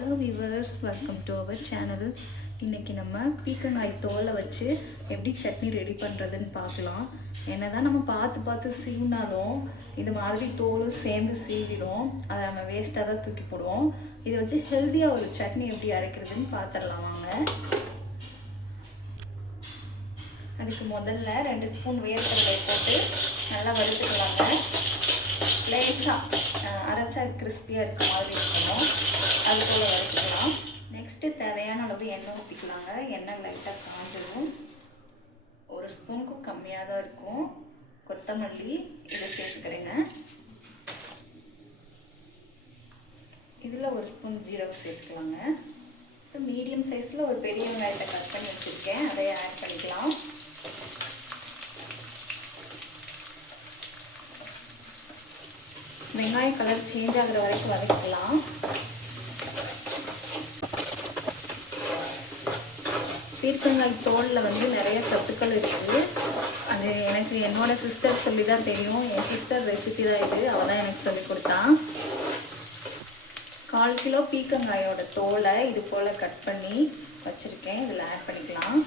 Hello viewers, welcome to our channel. இன்றைக்கி நம்ம பீக்கங்காய் தோலை வச்சு எப்படி சட்னி ரெடி பண்ணுறதுன்னு பார்க்கலாம். என்னதான் நம்ம பார்த்து சீவினாலும் இது மாதிரி தோலும் சேர்ந்து சீவிடும். அதை நம்ம வேஸ்ட்டாக தான் தூக்கி போடுவோம். இதை வச்சு ஹெல்த்தியாக ஒரு சட்னி எப்படி அரைக்கிறதுன்னு பார்த்துடலாம் வாங்க. அதுக்கு முதல்ல 2 ஸ்பூன் வேர்க்கடலை போட்டு நல்லா வறுத்துக்கலாங்க. லேசாக அரைச்சா கிறிஸ்பியாக இருக்க மாதிரி இருக்கணும், அது போல் வறுத்துக்கலாம். நெக்ஸ்ட்டு தேவையான அளவு எண்ணெய் ஊற்றிக்கலாங்க. எண்ணெய் லைட்டாக காஞ்சிடும். 1 ஸ்பூனுக்கும் கம்மியாக தான் இருக்கும். கொத்தமல்லி இதை சேர்த்துக்கிறேங்க. இதில் 1 ஸ்பூன் ஜீரகம் சேர்த்துக்கலாங்க. இப்போ மீடியம் சைஸில் ஒரு பெரிய வெங்காயத்தை கட் பண்ணி வச்சுருக்கேன், அதையே ஆட் பண்ணிக்கலாம். வெங்காய கலர் சேஞ்ச் ஆகிற வரைக்கும் வதக்கிக்கலாம். பீர்க்கங்காய் தோலில் நிறைய சத்துக்கள் இருக்குது. அது எனக்கு என்னோட சிஸ்டர் சொல்லி தான் தெரியும். என் சிஸ்டர் ரெசிபி தான் இது, அவள் தான் எனக்கு சொல்லி கொடுத்தான். 1/4 கிலோ பீர்க்கங்காயோட தோலை இது போல் கட் பண்ணி வச்சுருக்கேன், இதில் ஆட் பண்ணிக்கலாம்.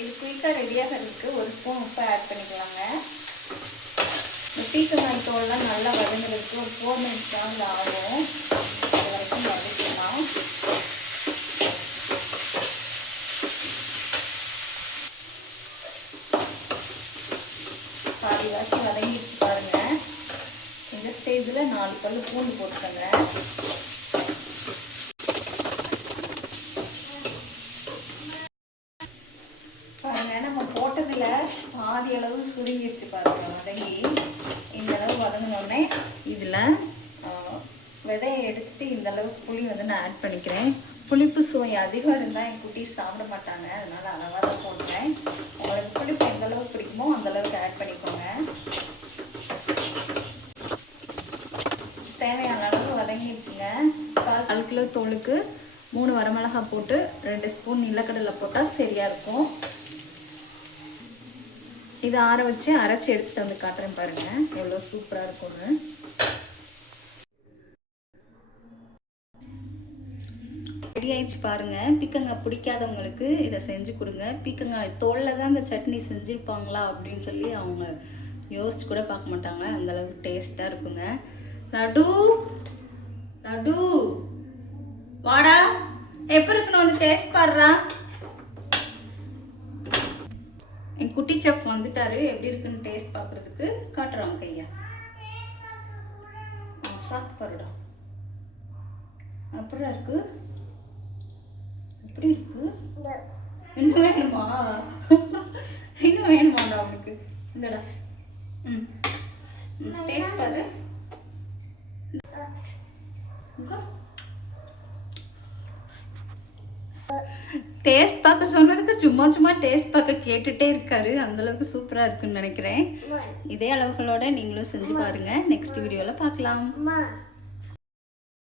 இது குயிக்காக ரெடியாகிறதுக்கு 1 ஸ்பூன் உப்பு ஆட் பண்ணிக்கலாங்க. இந்த பீர்க்கங்காய் தோல்லாம் நல்லா வதங்குறதுக்கு ஒரு 4 மினிட்ஸ் தான் ஆகும். அது வரைக்கும் வதக்கிக்கலாம். பாதிவாசி வதங்கிடுச்சு பாருங்கள். இந்த ஸ்டேஜில் 4 பல் பூண்டு போட்டுக்கோங்க. நம்ம போட்டதில் பாதி அளவு சுருங்கிடுச்சு பாருங்க வதங்கி. இந்த அளவு வதங்கினோடனே இதில் விதையை எடுத்துட்டு இந்த அளவு புளி நான் ஆட் பண்ணிக்கிறேன். புளிப்பு சுவை அதிகம் இருந்தால் என் குட்டீஸ் சாப்பிட மாட்டாங்க, அதனால் அளவாக தான் போடுறேன். உங்களுக்கு புளிப்பு எந்த அளவுக்கு பிடிக்குமோ அந்த அளவுக்கு ஆட் பண்ணிக்கோங்க. தேவையான அளவு வதங்கிடுச்சுங்க. 1/4 கிலோ தோலுக்கு 3 வரமிளகாய் போட்டு 2 ஸ்பூன் நிலக்கடலை போட்டால் சரியாக இருக்கும். இதை ஆற வச்சு அரைச்சி எடுத்துகிட்டு வந்து காட்டுறேன் பாருங்கள், எவ்வளோ சூப்பராக இருக்கும்னு. ரெடி ஆயிடுச்சு பாருங்கள். பீர்க்கங்காய் பிடிக்காதவங்களுக்கு இதை செஞ்சு கொடுங்க. பீர்க்கங்காய் தோலில் தான் இந்த சட்னி செஞ்சுருப்பாங்களா அப்படின்னு சொல்லி அவங்க யோசிச்சு கூட பார்க்க மாட்டாங்க, அந்தளவுக்கு டேஸ்ட்டாக இருக்குங்க. லட்டு லட்டு வாடா, எப்போ இருக்குன்னு வந்து டேஸ்ட் பாடுறா. என் குட்டி செஃப் வந்துட்டாரு, எப்படி இருக்குன்னு டேஸ்ட் பார்க்குறதுக்கு காட்டுறாங்க கையா. சாப்பிட்டு பாருடா, அப்படியா இருக்கு? எப்படி இருக்கு? இன்னும் வேணுமா? இன்னும் வேணுமாடா அவனுக்கு? இந்தடா, டேஸ்ட் பாரு. டேஸ்ட் பார்க்க சொன்னதுக்கு சும்மா டேஸ்ட் பார்க்க கேட்டுகிட்டே இருக்காரு. அந்தளவுக்கு சூப்பராக இருக்குன்னு நினைக்கிறேன். இதே அளவுகளோட நீங்களும் செஞ்சு பாருங்கள். நெக்ஸ்ட் வீடியோவில் பார்க்கலாம்.